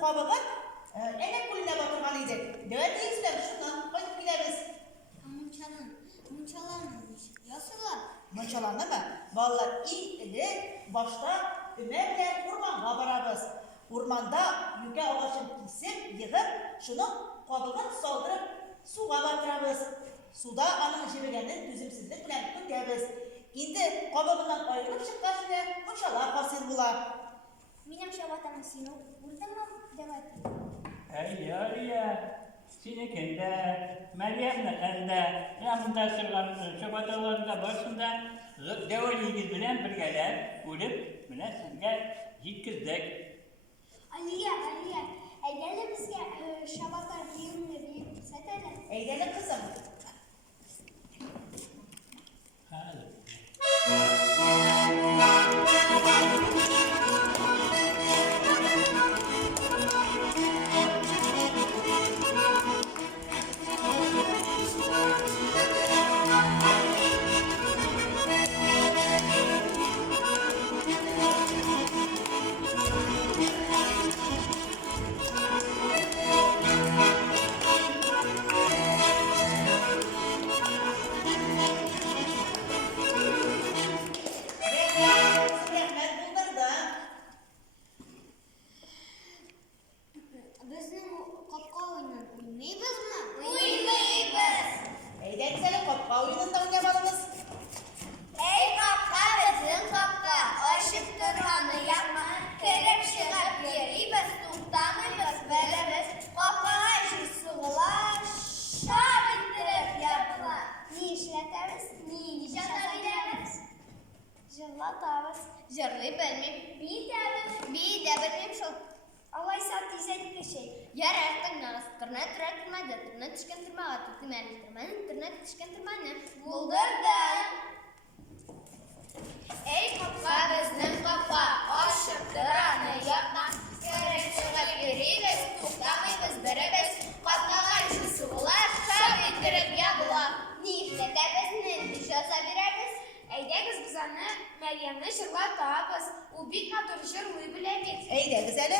kabıgın enek kulüne batırgan idi. Dövet deyizler şundan koyup bileriz. Munçalanmış. Yasılar. Munçalandı mı? Vallahi ilk başta Ömer bilen urmanğa barabız. Urmanda yüke ağaçın kesip, yığıp, şunun kabıgın saldırıp suğa batırabız. Suda anın jibigenden tüzümsüzlük bilen kütübüz. Indi kabıgından ayrılıp çıkkaç bile munçalar hasıl bular. Minam şabatanın sinu. Burada mı devat? Ya, seni kende, Meryem'le kende, yanında sırgan şabatalarında başında devaliyiz bilen birgeler, olup, bile senge yetkizdik. Aliye. Eğer bizge şabatar yiyip setene. Eydeli kızım. Hadi. Rahmet buldurdu. Bizning qopqa o'ynaymizmi? Eyden seni kopka oyununda oynamalımız. Ey qopqa, bizim qopqa, oshib turg'ani yapma, kelib chiqib yeriymiz, to'xtamaymiz, bilamiz, qopqaga shu suvlar shab ettirib yapma. Ne ishlatamiz, ne ishlatamiz? Jillatamiz. Jillayib bilmayman, biyda bilmayman shu. Alay satizaydi şey. Yer artıqnaz, tırnak tırmadi, tırnak tishgan tırmağa, tırnak tishgan tırmani. Buldurdim. Ey qopqa, bizning qopqa, oshib turani yapma, kirib chiqib yeriymiz, to'xtamaymiz, birimiz, qopqaga shu suvlar shab ettirib yaplar. Ne ishlatamiz, ne yozaveramiz? Eydegiz bizani Meryemni shirlatamiz. U bit noto'g'ri shirlay bilamiz. Eyde güzeli.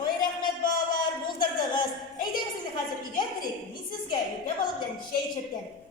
Oy rahmet bağlar buldurdunuz. Eyden seni hazır iger gerek. Min sizge yüke balıktan şey çektim.